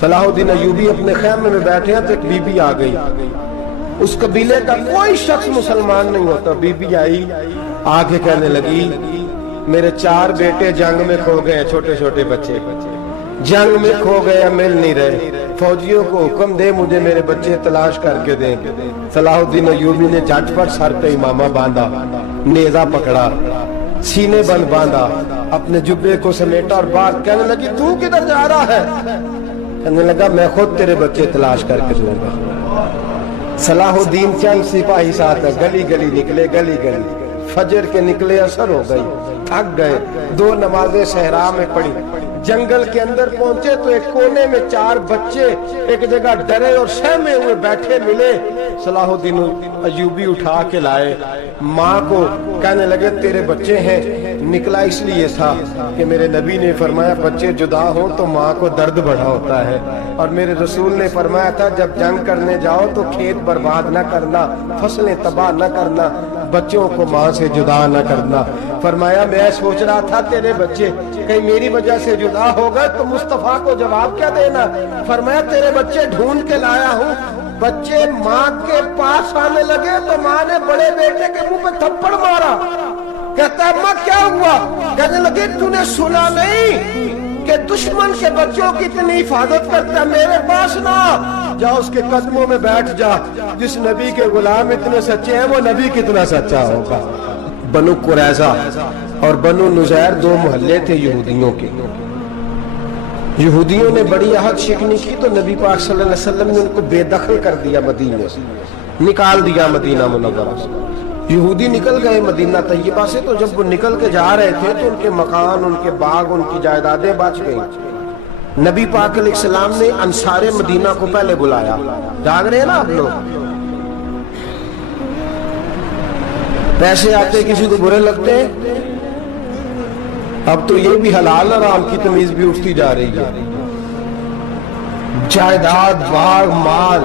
صلاح الدین ایوبی اپنے خیمے میں بیٹھے ہیں تو ایک بی بی آ گئی، اس قبیلے کا کوئی شخص مسلمان نہیں ہوتا، بی بی آئی آگے کہنے لگی میرے 4 بیٹے جنگ میں کھو گئے، چھوٹے چھوٹے بچے جنگ میں کھو گئے، مل نہیں رہے، فوجیوں کو حکم دے مجھے میرے بچے تلاش کر کے دیں۔ صلاح الدین ایوبی نے جھٹ پٹ سر پہ امامہ باندھا، نیزہ پکڑا، سینے بند باندھا، اپنے جبے کو سمیٹا اور بات کہنے لگی تو کدھر جا رہا ہے؟ کہنے لگا میں خود تیرے بچے تلاش کر کے دوں گا۔ صلاح الدین چند سپاہی ساتھ گلی گلی نکلے، گلی گلی فجر کے نکلے، اثر ہو گئی، تھک گئے، 2 نمازیں صحرا میں پڑھی، جنگل کے اندر پہنچے تو ایک کونے میں 4 بچے ایک جگہ ڈرے اور سہمے ہوئے بیٹھے ملے۔ صلاح الدین ایوبی اٹھا کے لائے، ماں کو کہنے لگے تیرے بچے ہیں، نکلا اس لیے تھا کہ میرے نبی نے فرمایا بچے جدا ہوں تو ماں کو درد بڑا ہوتا ہے، اور میرے رسول نے فرمایا تھا جب جنگ کرنے جاؤ تو کھیت برباد نہ کرنا، فصلیں تباہ نہ کرنا، بچوں کو ماں سے جدا نہ کرنا۔ فرمایا میں سوچ رہا تھا تیرے بچے کہیں میری وجہ سے جدا ہو گئے تو مصطفیٰ کو جواب کیا دینا؟ فرمایا تیرے بچے ڈھونڈ کے لایا ہوں۔ بچے ماں کے پاس آنے لگے تو ماں نے بڑے بیٹے کے منہ پہ تھپڑ مارا، کہتا ہے ماں کیا ہوا؟ کہنے لگے تو نے سنا نہیں کہ دشمن کے بچوں کی اتنی حفاظت کرتا ہے، میرے پاس نہ جا، اس کے قدموں میں بیٹھ جا، جس نبی کے غلام اتنے سچے ہیں وہ نبی کتنا سچا ہوگا۔ بنو قریظہ اور بنو نذیر 2 محلے تھے یہودیوں کے، یہودیوں نے بڑی عہد شکنی کی تو نبی پاک صلی اللہ علیہ وسلم نے ان کو بے دخل کر دیا، مدینے سے نکال دیا، مدینہ منورہ سے۔ یہودی نکل گئے مدینہ طیبہ سے، تو جب وہ نکل کے جا رہے تھے تو ان کے مکان، ان کے باغ، ان کی جائیدادیں بچ گئیں۔ نبی پاک علیہ السلام نے انصار مدینہ کو پہلے بلایا، جاگ رہے ہیں نا آپ لوگ؟ پیسے آتے کسی کو برے لگتے ہیں، اب تو یہ بھی حلال حرام کی تمیز بھی اٹھتی جا رہی ہے۔ جائیداد، باغ، مال،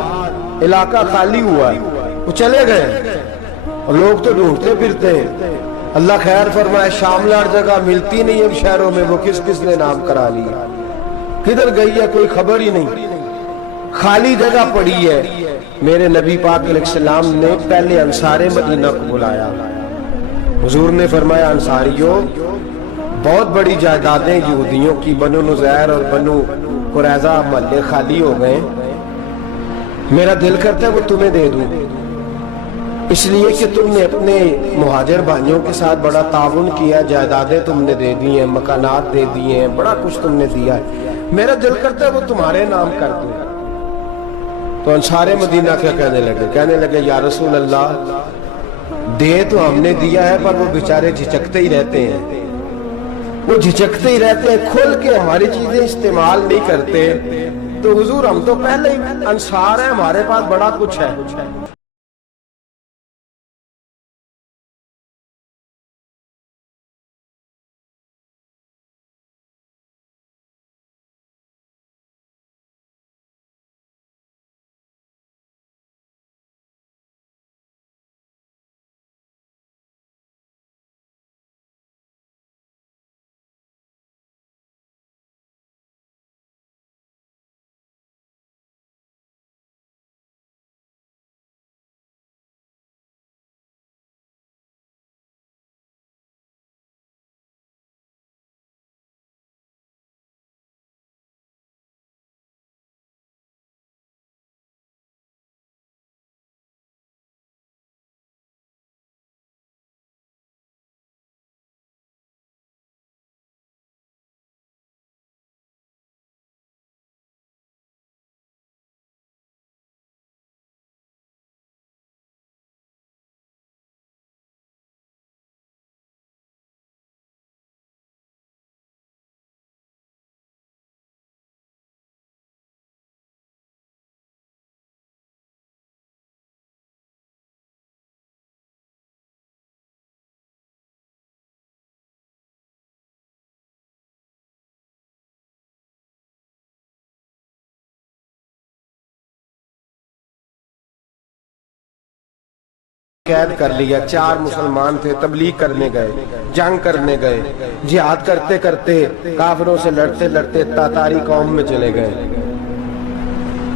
علاقہ خالی ہوا ہے، وہ چلے گئے، لوگ تو ڈھونڈتے پھرتے ہیں۔ اللہ خیر فرمائے، شاملہ ہر جگہ ملتی نہیں ہے شہروں میں، وہ کس کس نے نام کرا لیا، کدھر گئی ہے کوئی خبر ہی نہیں، خالی جگہ پڑی ہے۔ میرے نبی پاک علیہ السلام نے پہلے انصار مدینہ کو بلایا، حضور نے فرمایا انصاریوں بہت بڑی جائیدادیں یہودیوں کی، بنو نذیر اور بنو قریظہ محلے خالی ہو گئے، میرا دل کرتا ہے وہ تمہیں دے دوں، اس لیے کہ تم نے اپنے مہاجر بھائیوں کے ساتھ بڑا تعاون کیا، جائیدادیں تم نے دے دی ہیں، مکانات دے دیے ہیں، بڑا کچھ تم نے دیا ہے، میرا دل کرتا ہے وہ تمہارے نام کر دوں۔ تو انصار مدینہ کیا کہنے لگے یا رسول اللہ دے تو ہم نے دیا ہے پر وہ بیچارے جھچکتے ہی رہتے ہیں، وہ جھچکتے ہی رہتے ہیں، کھل کے ہماری چیزیں استعمال نہیں کرتے۔ تو حضور ہم تو پہلے ہی انصار ہیں، ہمارے پاس بڑا کچھ ہے۔ قید کر لیا، 4 مسلمان تھے، تبلیغ کرنے گئے، جنگ کرنے گئے، جہاد کرتے کرتے کافروں سے لڑتے لڑتے تاتاری قوم میں چلے گئے،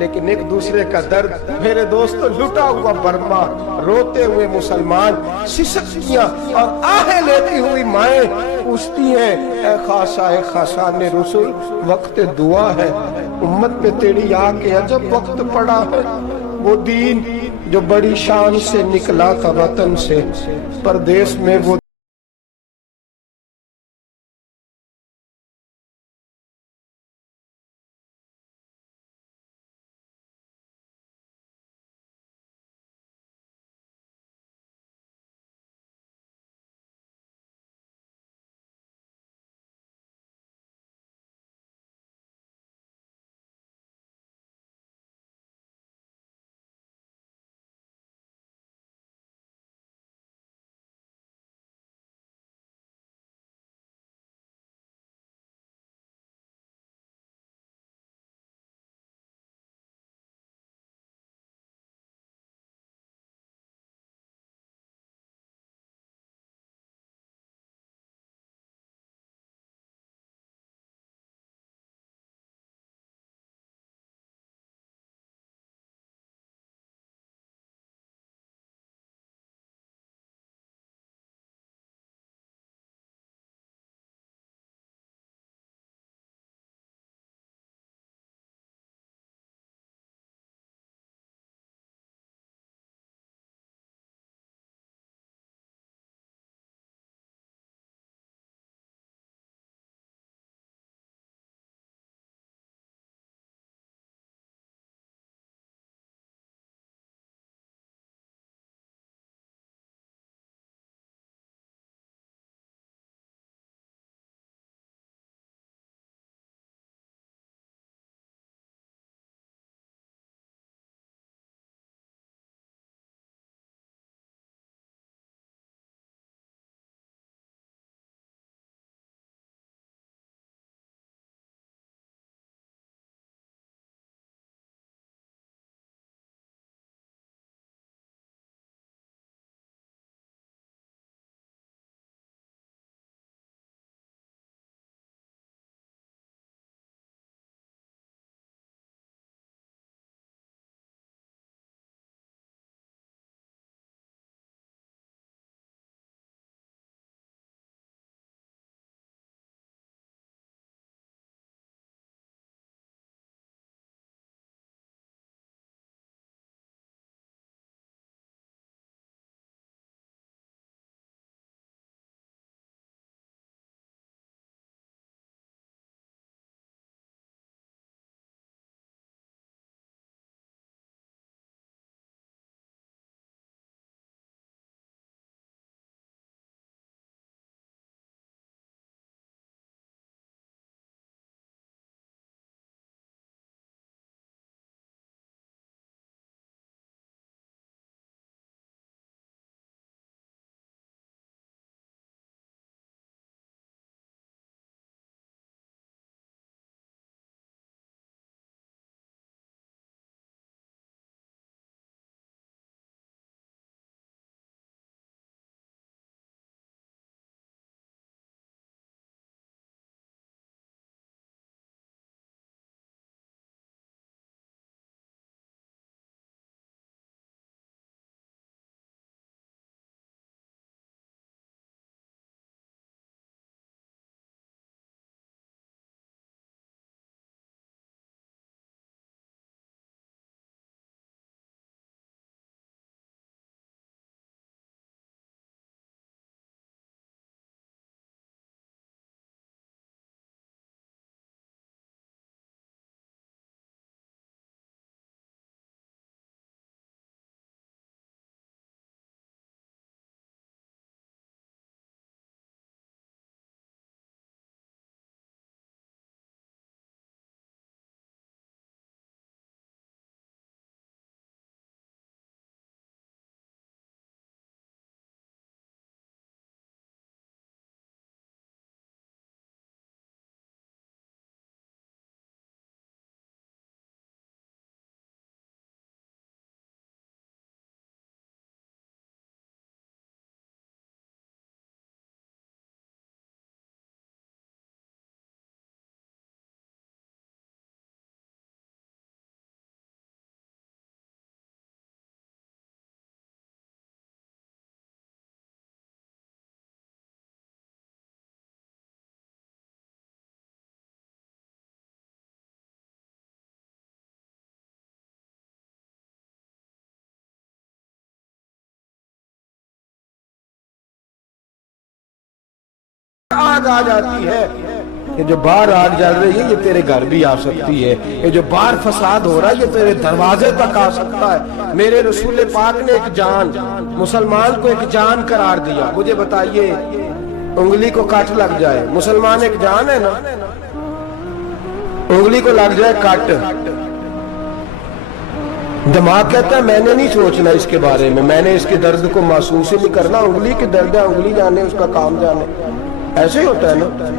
لیکن ایک دوسرے کا درد میرے دوستو لٹا ہوا برما روتے ہوئے مسلمان سسکتیاں اور آہیں لیتی ہوئی مائیں پوچھتی ہیں اے خاصان رسول وقت دعا ہے امت پہ تیری آ کے عجب وقت پڑا ہے وہ دین جو بڑی شان سے نکلا تھا وطن سے پردیس میں وہ آ جاتی ہے. یہ جو باہر آگ جل رہی ہے یہ تیرے گھر بھی آ سکتی ہے. یہ جو باہر فساد ہو رہا ہے یہ تیرے دروازے تک آ سکتا ہے. میرے رسول پاک نے ایک جان, مسلمان کو ایک جان قرار دیا. مجھے بتائیے انگلی کو کٹ لگ جائے, مسلمان ایک جان ہے نا, انگلی کو لگ جائے کٹ, دماغ کہتا ہے میں نے نہیں سوچنا اس کے بارے میں نے اس کے درد کو محسوس ہی نہیں کرنا, انگلی کے درد ہے انگلی جانے, اس کا کام جانے. ایسے ہی ہوتا ہے نا.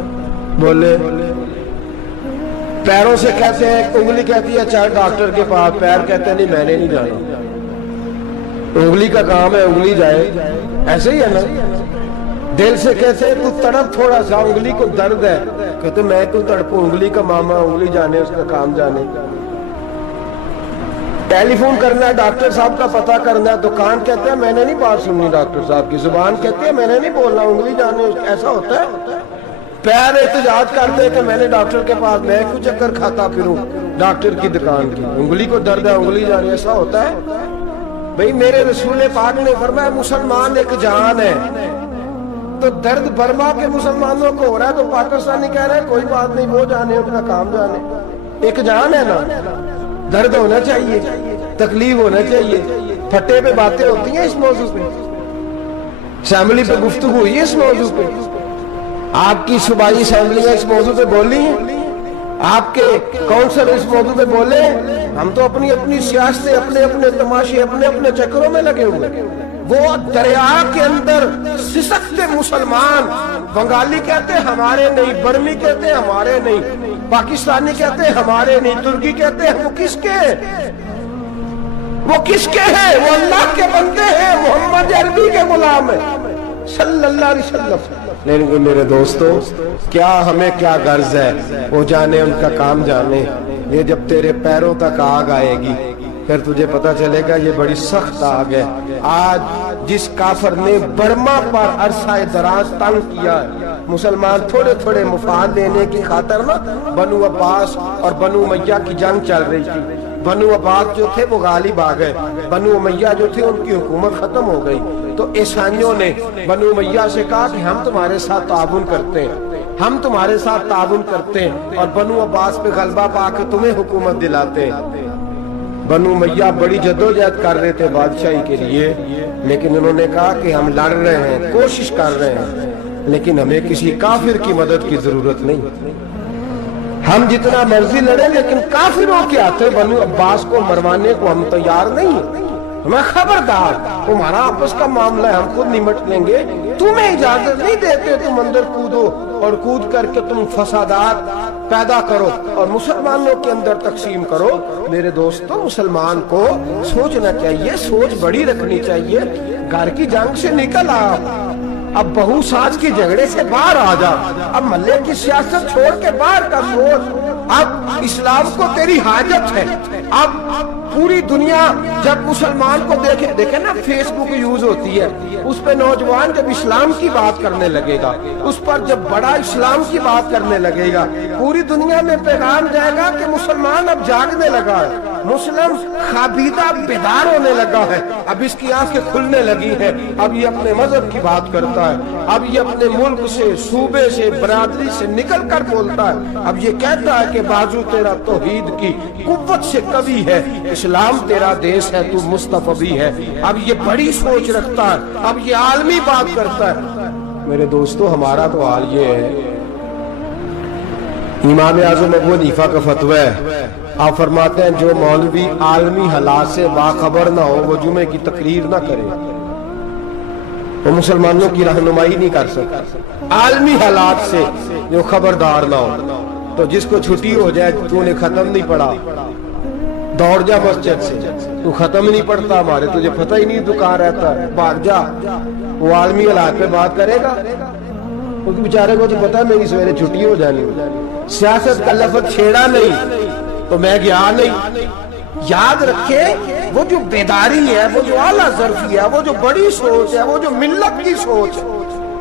بولے پیروں سے کہتے ہیں, انگلی کہتی ہے چاہے ڈاکٹر کے پاس, پیر کہتے ہیں نہیں میں نے نہیں جانا, انگلی کا کام ہے انگلی جائے. ایسے ہی ہے نا. دل سے کہتے ہیں تو تڑپ تھوڑا سا, انگلی کو درد ہے, کہتے میں کیوں تڑپوں, انگلی کا ماما, انگلی جانے اس کا کام جانے. ٹیلی فون کرنا ہے ڈاکٹر صاحب کا پتہ کرنا ہے, دکان کہتے ہیں میں نے نہیں بات سننی ڈاکٹر صاحب کی, زبان کہتے ہیں میں نے نہیں بولنا, انگلی جانے. ایسا ہوتا ہے. پیر احتجاج کرتے ہیں کہ میں نے ڈاکٹر کے پاس, میں کیوں چکر کھاتا پھروں ڈاکٹر کی دکان کی, انگلی کو درد ہے انگلی جانے. ایسا ہوتا ہے بھئی. میرے رسول پاک نے فرمایا مسلمان ایک جان ہے. تو درد برما کے مسلمانوں کو ہو رہا ہے تو پاکستانی کہہ رہے ہیں کوئی بات نہیں, وہ جانے ان کا کام جانے. ایک جان ہے نا. درد ہونا چاہیے, تکلیف ہونا چاہیے. پھٹے پہ باتیں ہوتی ہیں اس موضوع پہ, اسمبلی پہ گفتگو ہوئی ہے اس موضوع پہ, آپ کی صوبائی اسمبلیاں اس موضوع پہ بولی ہیں, آپ کے کونسل اس موضوع پہ بولے. ہم تو اپنی اپنی سیاستیں, اپنے اپنے تماشے, اپنے اپنے چکروں میں لگے ہوئے. وہ دریا کے اندر سسکتے مسلمان, بنگالی کہتے ہیں ہمارے نہیں, برمی کہتے ہیں ہمارے نہیں, پاکستانی کہتے ہیں ہمارے نہیں, ترکی کہتے ہیں. وہ کس کے ہیں؟ وہ کس کے ہیں؟ وہ اللہ کے بندے ہیں, محمد عربی کے غلام ہیں صلی اللہ علیہ وسلم. لیکن میرے دوستو کیا ہمیں کیا غرض ہے, وہ جانے ان کا کام جانے. یہ جب تیرے پیروں تک آگ آئے گی پھر تجھے پتا چلے گا یہ بڑی سخت آگ ہے. آج جس کافر نے برما پر عرصہ دراز تنگ کیا ہے, مسلمان تھوڑے تھوڑے مفاد لینے کی خاطر نا, بنو عباس اور بنو امیہ کی جنگ چل رہی تھی. بنو عباس جو تھے وہ غالب آ گئے, بنو امیہ جو تھے ان کی حکومت ختم ہو گئی. تو عیسائیوں نے بنو امیہ سے کہا کہ ہم تمہارے ساتھ تعاون کرتے ہیں, ہم تمہارے ساتھ تعاون کرتے ہیں اور بنو عباس پہ غلبہ پا کے تمہیں حکومت دلاتے ہیں. بنو امیہ بڑی جدوجہد کر رہے تھے بادشاہی کے لیے, لیکن انہوں نے کہا کہ ہم لڑ رہے ہیں, کوشش کر رہے ہیں, لیکن ہمیں کسی کافر کی مدد کی ضرورت نہیں. ہم جتنا مرضی لڑیں لیکن کافروں کے ہاتھوں بنو عباس کو مروانے کو ہم تیار نہیں ہیں. ہمیں خبردار, تمہارا آپس کا معاملہ ہے, ہم خود نمٹ لیں گے, تمہیں اجازت نہیں دیتے تم اندر کودو اور کود کر کے تم فسادات پیدا کرو اور مسلمانوں کے اندر تقسیم کرو. میرے دوستو مسلمان کو سوچنا چاہیے, سوچ بڑی رکھنی چاہیے. گھر کی جنگ سے نکل آ, اب بہو ساز کے جھگڑے سے باہر آ جا, اب محلے کی سیاست چھوڑ کے باہر کا سوچ. اب اسلام کو تیری حاجت ہے. اب پوری دنیا جب مسلمان کو دیکھے نا, فیس بک یوز ہوتی ہے, اس پہ نوجوان جب اسلام کی بات کرنے لگے گا, اس پر جب بڑا اسلام کی بات کرنے لگے گا, پوری دنیا میں پیغام جائے گا کہ مسلمان اب جاگنے لگا ہے, مسلم خابیدہ بیدار ہونے لگا ہے, اب اس کی آنکھیں کھلنے لگی ہیں, اب یہ اپنے مذہب کی بات کرتا ہے, اب یہ اپنے ملک سے, صوبے سے, برادری سے نکل کر بولتا ہے, اب یہ کہتا ہے کہ بازو تیرا توحید کی قوت سے قوی ہے, اسلام تیرا دیش ہے, تو مصطفی ہے. اب یہ بڑی سوچ رکھتا ہے, اب یہ عالمی بات کرتا ہے. میرے دوستو ہمارا تو حال یہ ہے, امام اعظم ابو حنیفہ کا فتویٰ ہے, آپ فرماتے ہیں جو مولوی عالمی حالات سے باخبر نہ ہو وہ جمعے کی تقریر نہ کرے, وہ مسلمانوں کی رہنمائی نہیں کر سکتا. عالمی حالات سے جو خبردار نہ ہو, تو جس کو چھٹی ہو جائے, تو نے ختم نہیں پڑھا, دوڑ جا مسجد سے, تو ختم نہیں پڑھتا ہمارے, تجھے پتہ ہی نہیں تو کہاں رہتا ہے, بھاگ جا. وہ عالمی حالات پہ بات کرے گا, کیونکہ بیچارے کو تو پتا ہے میری سویرے چھٹی ہو جانی. سیاست کا لفظ چھیڑا نہیں تو میں گیا نہیں. یاد رکھے وہ جو بیداری ہے, وہ جو اعلیٰ ظرفی ہے, وہ جو بڑی سوچ ہے, وہ جو ملت کی سوچ ہے,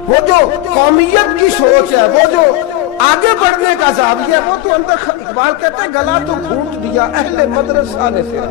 وہ جو قومیت کی سوچ ہے, وہ جو آگے بڑھنے کا زاویہ ہے, وہ تو اندر, اقبال کہتے ہیں گلا تو گھونٹ دیا اہل مدرسہ نے تیرا.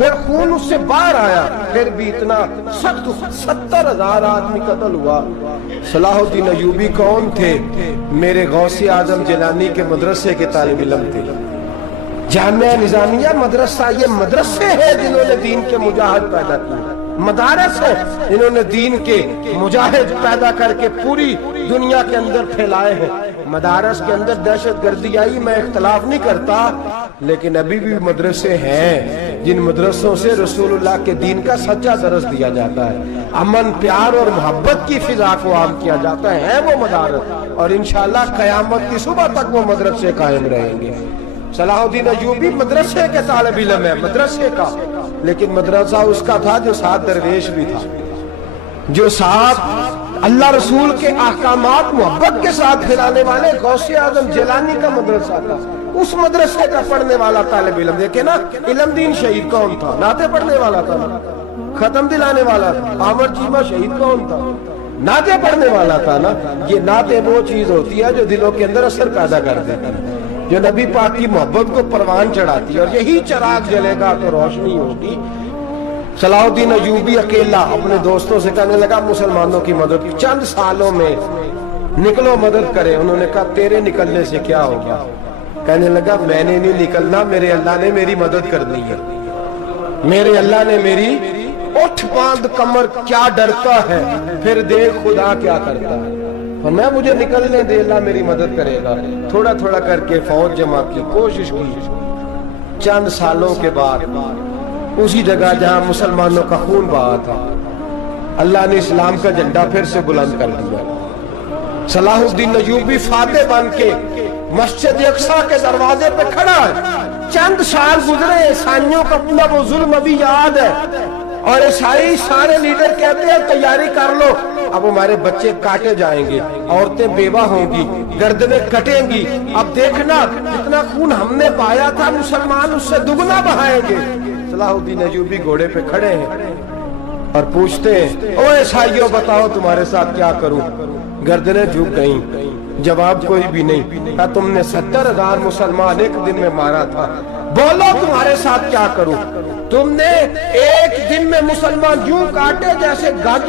پھر خون اس سے باہر آیا، پھر بھی اتنا سخت 70,000 آدمی قتل ہوا۔ صلاح الدین ایوبی کون تھے؟ میرے غوث اعظم جیلانی کے مدرسے کے طالب علم تھے۔ جامعہ نظامیہ مدرسہ، یہ مدرسے ہیں جنہوں نے دین کے مجاہد پیدا کیے، مدارس ہیں انہوں نے دین کے مجاہد پیدا کر کے پوری دنیا کے اندر پھیلائے ہیں۔ مدارس کے اندر دہشت گردی آئی، میں اختلاف نہیں کرتا، لیکن ابھی بھی مدرسے ہیں جن مدرسوں سے رسول اللہ کے دین کا سچا درس دیا جاتا ہے، امن پیار اور محبت کی فضا کو عام کیا جاتا ہے وہ مدارس، اور انشاءاللہ قیامت کی صبح تک وہ مدرسے قائم رہیں گے۔ صلاح الدین ایوبی مدرسے کے طالب علم ہے، مدرسے کا، لیکن مدرسہ اس کا تھا جو ساتھ درویش بھی تھا، جو ساتھ اللہ رسول کے احکامات محبت کے ساتھ پھیلانے والے غوث اعظم جیلانی کا مدرسہ تھا، اس مدرسے کا پڑھنے والا طالب علم۔ دیکھیں نا، علم دین شہید کون تھا؟ نعتیں پڑھنے والا تھا، ختم دلانے والا تھا۔ عامر چیمہ شہید کون تھا؟ نعتیں پڑھنے والا تھا نا۔ یہ نعتیں وہ چیز ہوتی ہے جو دلوں کے اندر اثر پیدا کر دیتی ہے، جو نبی پاک کی محبت کو پروان چڑھاتی ہے، اور یہی چراغ جلے گا تو روشنی ہوگی۔ صلاح الدین ایوبی اکیلا اپنے دوستوں سے کہنے لگا مسلمانوں کی مدد، چند سالوں میں نکلو مدد کرے۔ انہوں نے کہا تیرے نکلنے سے کیا ہوگا؟ کہنے لگا میں نے نہیں نکلنا، میرے اللہ نے میری مدد کرنی ہے، میرے اللہ نے میری اٹھ باندھ کمر، کیا ڈرتا ہے پھر دیکھ خدا کیا کرتا ہے، اور میں مجھے نکلنے دے، اللہ میری مدد کرے گا۔ تھوڑا تھوڑا کر کے فوج جمع کی، کوشش کی۔ چند سالوں کے بعد اسی جگہ جہاں مسلمانوں کا خون بہا تھا، اللہ نے اسلام کا جھنڈا پھر سے بلند کر دیا۔ صلاح الدین ایوبی فاتح بن کے مسجد اقصیٰ کے دروازے پہ کھڑا ہے۔ چند سال گزرے، عیسائیوں کا پورا وہ ظلم ابھی یاد ہے، اور عیسائی سارے لیڈر کہتے ہیں تیاری کر لو، اب ہمارے بچے کاٹے جائیں گے، عورتیں بیوہ ہوں گی، گردنیں کٹیں گی، اب دیکھنا جتنا خون ہم نے پایا تھا مسلمان اس سے دگنا بہائیں گے۔ صلاح الدین ایوبی گھوڑے پہ کھڑے ہیں اور پوچھتے ہیں او عیسائیوں بتاؤ تمہارے ساتھ کیا کروں؟ گردنیں جھک گئیں، جواب کوئی بھی نہیں۔ کہا تم نے 70,000 مسلمان ایک دن میں مارا تھا، بولو تمہارے ساتھ کیا کروں؟ تم نے ایک دن میں مسلمان یوں کاٹے جیسے گاجر